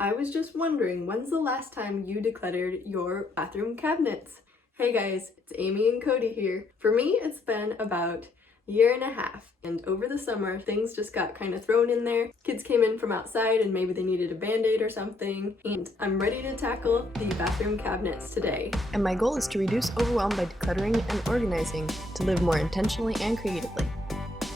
I was just wondering, when's the last time you decluttered your bathroom cabinets? Hey guys, it's Amy and Cody here. For me, it's been about a year and a half, and over the summer, things just got kind of thrown in there. Kids came in from outside and maybe they needed a band-aid or something, and I'm ready to tackle the bathroom cabinets today. And my goal is to reduce overwhelm by decluttering and organizing, to live more intentionally and creatively.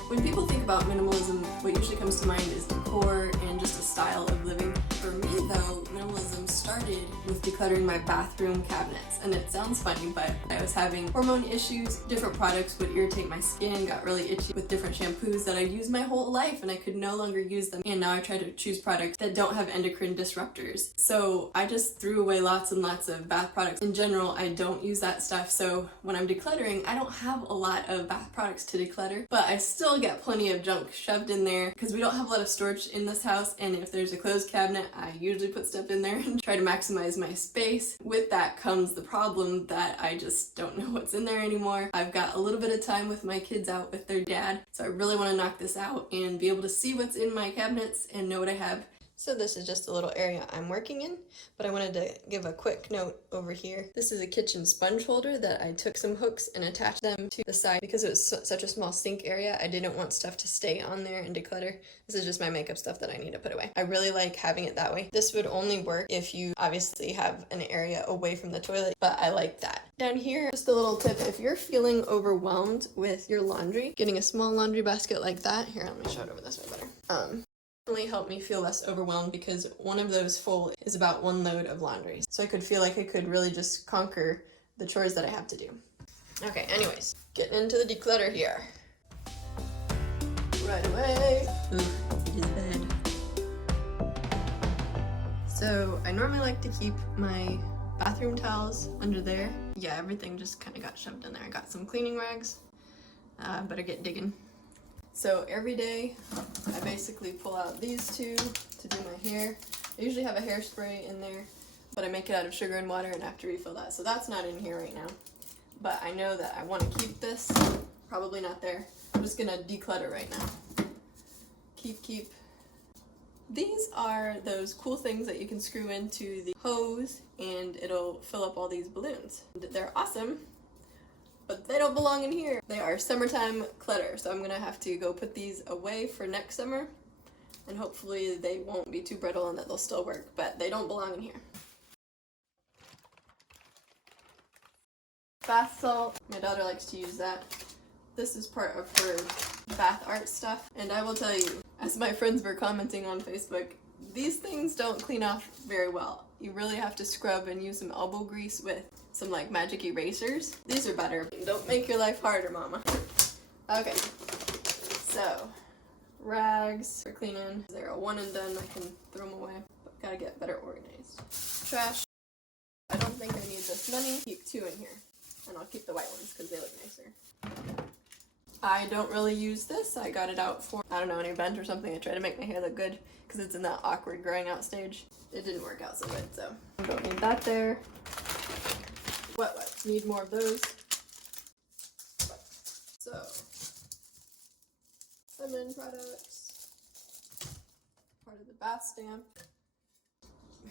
When people think about minimalism, what usually comes to mind is decor and just a style of living. For me though, minimalism started with decluttering my bathroom cabinets. And it sounds funny, but I was having hormone issues. Different products would irritate my skin, got really itchy with different shampoos that I used my whole life and I could no longer use them. And now I try to choose products that don't have endocrine disruptors. So I just threw away lots and lots of bath products. In general, I don't use that stuff. So when I'm decluttering, I don't have a lot of bath products to declutter, but I still get plenty of junk shoved in there because we don't have a lot of storage in this house, and if there's a closed cabinet I usually put stuff in there and try to maximize my space. With that comes the problem that I just don't know what's in there anymore. I've got a little bit of time with my kids out with their dad, so I really want to knock this out and be able to see what's in my cabinets and know what I have. So this is just a little area I'm working in, but I wanted to give a quick note over here. This is a kitchen sponge holder that I took some hooks and attached them to the side because it was such a small sink area. I didn't want stuff to stay on there and declutter. This is just my makeup stuff that I need to put away. I really like having it that way. This would only work if you obviously have an area away from the toilet, but I like that. Down here, just a little tip, if you're feeling overwhelmed with your laundry, getting a small laundry basket like that, here, let me show it over this way better. Really helped me feel less overwhelmed because one of those full is about one load of laundry. So I could feel like I could really just conquer the chores that I have to do. Okay, anyways, getting into the declutter here. Right away. Ooh, it is bad. So I normally like to keep my bathroom towels under there. Yeah, everything just kind of got shoved in there. I got some cleaning rags. Better get digging. So every day, I basically pull out these two to do my hair. I usually have a hairspray in there, but I make it out of sugar and water and I have to refill that. So that's not in here right now. But I know that I want to keep this. Probably not there. I'm just gonna declutter right now. Keep. These are those cool things that you can screw into the hose and it'll fill up all these balloons. They're awesome. But they don't belong in here. They are summertime clutter, so I'm gonna have to go put these away for next summer, and hopefully they won't be too brittle and that they'll still work, but they don't belong in here. Bath salt, my daughter likes to use that. This is part of her bath art stuff, and I will tell you, as my friends were commenting on Facebook, these things don't clean off very well. You really have to scrub and use some elbow grease with some like magic erasers. These are better. Don't make your life harder, mama. Okay, so rags for cleaning. They're a one and done. I can throw them away, but gotta get better organized. Trash. I don't think I need this many. Keep two in here, and I'll keep the white ones because they look nicer. I don't really use this. I got it out for, I don't know, an event or something. I try to make my hair look good because it's in that awkward growing out stage. It didn't work out so good, so I don't need that there. Wet wipes, need more of those. So, feminine products, part of the bath stamp.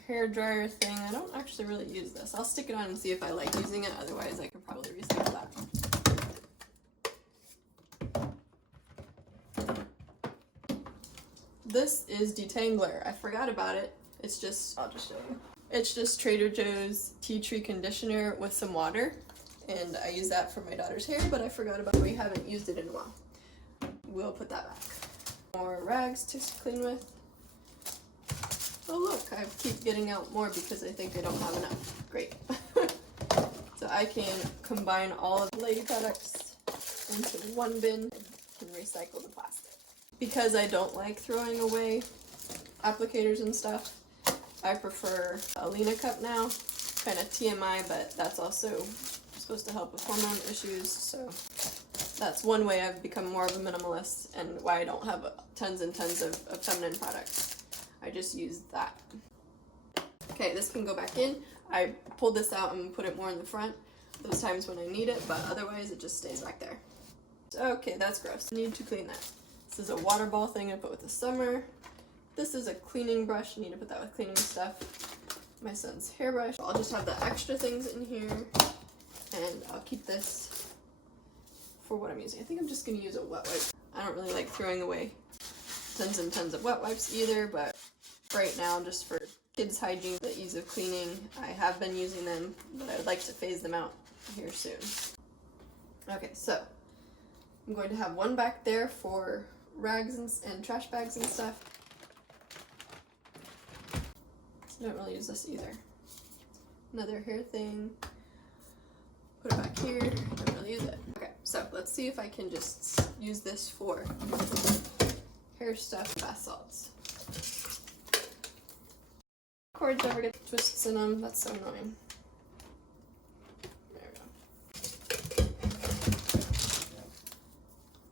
Hair dryer thing, I don't actually really use this. I'll stick it on and see if I like using it, otherwise I could probably recycle that. This is detangler. I forgot about it. It's just, I'll just show you. It's just Trader Joe's tea tree conditioner with some water. And I use that for my daughter's hair, but I forgot about it. We haven't used it in a while. We'll put that back. More rags to clean with. Oh look, I keep getting out more because I think I don't have enough. Great. So I can combine all of the lady products into one bin and recycle the plastic. Because I don't like throwing away applicators and stuff, I prefer a Lena cup now. Kind of TMI, but that's also supposed to help with hormone issues, so that's one way I've become more of a minimalist and why I don't have tons and tons of feminine products. I just use that. Okay, this can go back in. I pulled this out and put it more in the front those times when I need it, but otherwise it just stays back there. Okay, that's gross. Need to clean that. This is a water ball thing I put with the summer. This is a cleaning brush. You need to put that with cleaning stuff. My son's hairbrush. I'll just have the extra things in here, and I'll keep this for what I'm using. I think I'm just gonna use a wet wipe. I don't really like throwing away tons and tons of wet wipes either, but right now, just for kids' hygiene, the ease of cleaning, I have been using them, but I would like to phase them out here soon. Okay, so I'm going to have one back there for rags and trash bags and stuff. I don't really use this either. Another hair thing. Put it back here. Don't really use it. Okay, so let's see if I can just use this for hair stuff, bath salts. Cords never get twists in them. That's so annoying. There we go.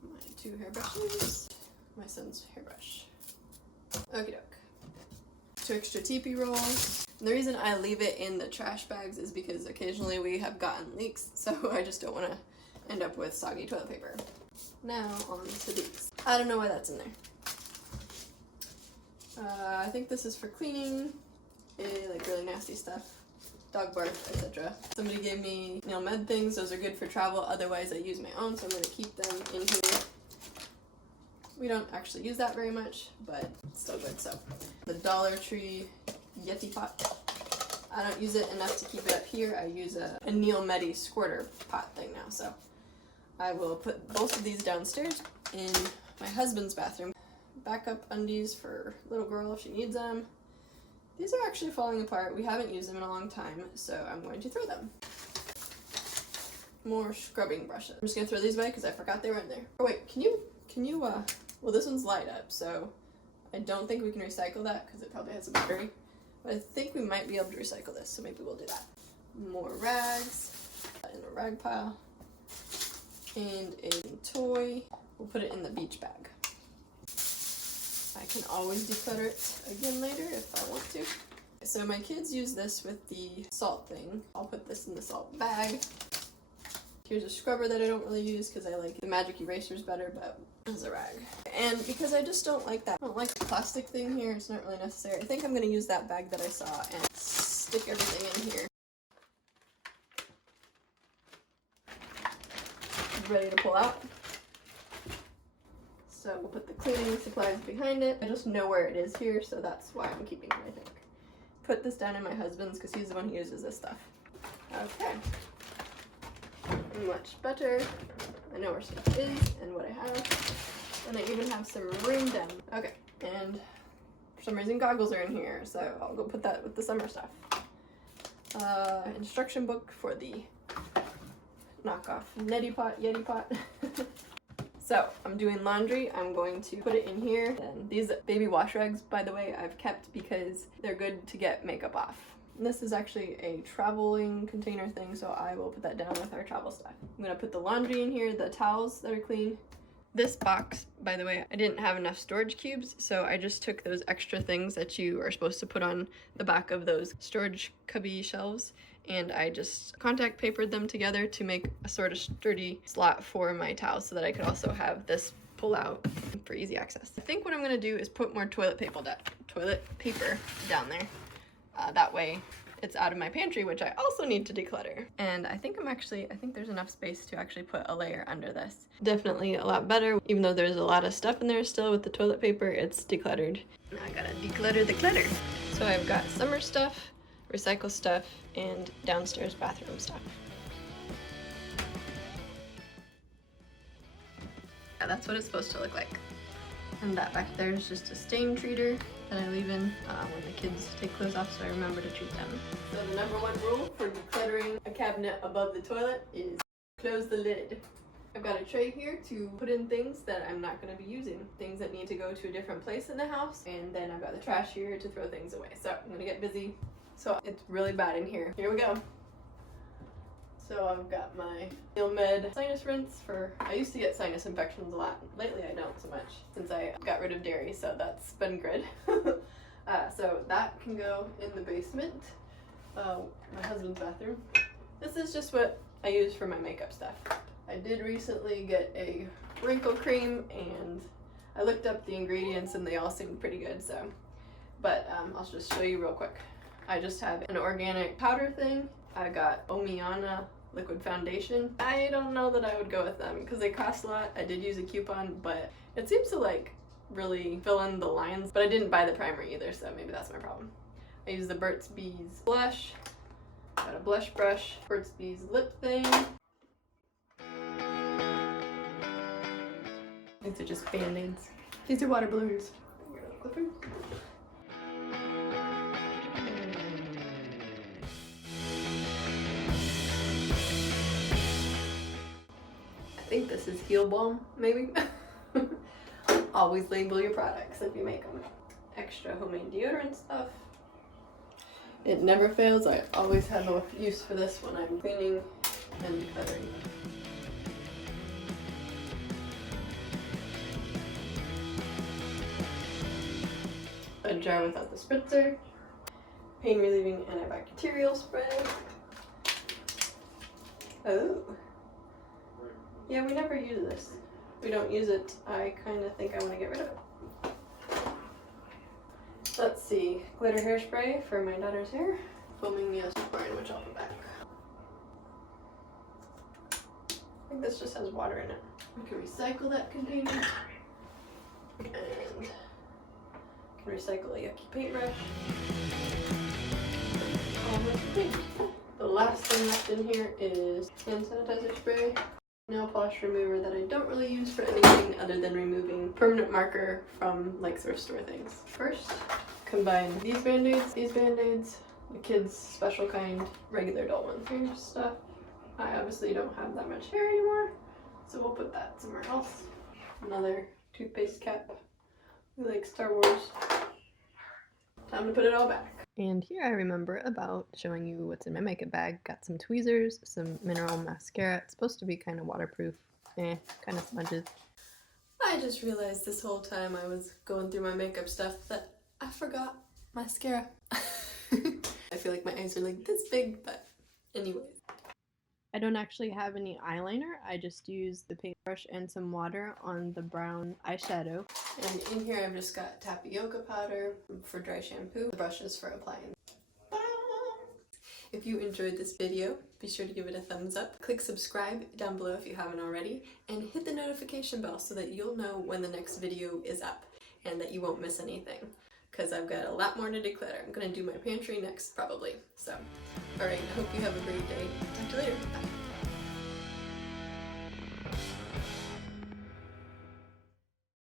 My 2 hairbrushes. My son's hairbrush. Okie doke. 2 extra TP rolls. And the reason I leave it in the trash bags is because occasionally we have gotten leaks, so I just don't want to end up with soggy toilet paper. Now on to these. I don't know why that's in there. I think this is for cleaning, like really nasty stuff, dog barf, etc. Somebody gave me nail med things. Those are good for travel. Otherwise I use my own, so I'm going to keep them in here. We don't actually use that very much, but it's still good. So the Dollar Tree Yeti pot. I don't use it enough to keep it up here. I use a Neil Medi squirter pot thing now. So I will put both of these downstairs in my husband's bathroom. Backup undies for little girl if she needs them. These are actually falling apart. We haven't used them in a long time, so I'm going to throw them. More scrubbing brushes. I'm just gonna throw these away because I forgot they were in there. Oh wait, can you, well this one's light up, so I don't think we can recycle that because it probably has a battery. But I think we might be able to recycle this, so maybe we'll do that. More rags in a rag pile. And a toy. We'll put it in the beach bag. I can always declutter it again later if I want to. So my kids use this with the salt thing. I'll put this in the salt bag. Here's a scrubber that I don't really use because I like the magic erasers better, but as a rag. And because I just don't like that. I don't like the plastic thing here. It's not really necessary. I think I'm going to use that bag that I saw and stick everything in here. Ready to pull out. So we'll put the cleaning supplies behind it. I just know where it is here, so that's why I'm keeping it, I think. Put this down in my husband's because he's the one who uses this stuff. Okay. Much better. I know where stuff is and what I have. And I even have some room down. Okay, and for some reason goggles are in here, so I'll go put that with the summer stuff. Instruction book for the knockoff Neti pot, Yeti pot. So I'm doing laundry. I'm going to put it in here. And these baby wash rags, by the way, I've kept because they're good to get makeup off. And this is actually a traveling container thing, so I will put that down with our travel stuff. I'm gonna put the laundry in here, the towels that are clean. This box, by the way, I didn't have enough storage cubes, so I just took those extra things that you are supposed to put on the back of those storage cubby shelves, and I just contact papered them together to make a sort of sturdy slot for my towels so that I could also have this pull out for easy access. I think what I'm gonna do is put more toilet paper down there. That way it's out of my pantry, which I also need to declutter. And I think there's enough space to actually put a layer under this. Definitely a lot better, even though there's a lot of stuff in there still with the toilet paper, it's decluttered. Now I gotta declutter the clutter. So I've got summer stuff, recycle stuff, and downstairs bathroom stuff. Yeah, that's what it's supposed to look like. And that back there is just a stain treater that I leave in when the kids take clothes off, so I remember to treat them. So the #1 rule for decluttering a cabinet above the toilet is close the lid. I've got a tray here to put in things that I'm not going to be using, things that need to go to a different place in the house, and then I've got the trash here to throw things away. So I'm going to get busy. So it's really bad in here. Here we go. So I've got my Neil Med sinus rinse for, I used to get sinus infections a lot. Lately I don't so much since I got rid of dairy, so that's been good. So that can go in the basement, my husband's bathroom. This is just what I use for my makeup stuff. I did recently get a wrinkle cream and I looked up the ingredients and they all seemed pretty good, so. But I'll just show you real quick. I just have an organic powder thing. I got Huma-Huma liquid foundation. I don't know that I would go with them because they cost a lot. I did use a coupon, but it seems to like really fill in the lines. But I didn't buy the primer either, so maybe that's my problem. I use the Burt's Bees blush. Got a blush brush, Burt's Bees lip thing. These are just band-aids. These are water balloons. Clippers. I think this is heel balm, maybe. Always label your products if you make them. Extra homemade deodorant stuff. It never fails. I always have a use for this when I'm cleaning and decluttering. A jar without the spritzer. Pain relieving antibacterial spray. Oh. Yeah, we never use this. We don't use it. I kind of think I want to get rid of it. Let's see. Glitter hairspray for my daughter's hair. Foaming Neosporin, which I'll put back. I think this just has water in it. We can recycle that container. And can recycle a yucky paintbrush. The last thing left in here is hand sanitizer spray. Nail polish remover that I don't really use for anything other than removing permanent marker from like thrift store things. First, combine these band-aids, the kids' special kind, regular adult ones. Here's stuff. I obviously don't have that much hair anymore, so we'll put that somewhere else. Another toothpaste cap. We like Star Wars. Time to put it all back. And here I remember about showing you what's in my makeup bag. Got some tweezers, some mineral mascara. It's supposed to be kind of waterproof. Kind of smudges. I just realized this whole time I was going through my makeup stuff that I forgot mascara. I feel like my eyes are like this big, but anyways. I don't actually have any eyeliner. I just use the paintbrush and some water on the brown eyeshadow. And in here I've just got tapioca powder for dry shampoo, brushes for applying. If you enjoyed this video, be sure to give it a thumbs up. Click subscribe down below if you haven't already, and hit the notification bell so that you'll know when the next video is up and that you won't miss anything. Because I've got a lot more to declutter. I'm going to do my pantry next, probably. So, alright, I hope you have a great day. Talk to you later. Bye.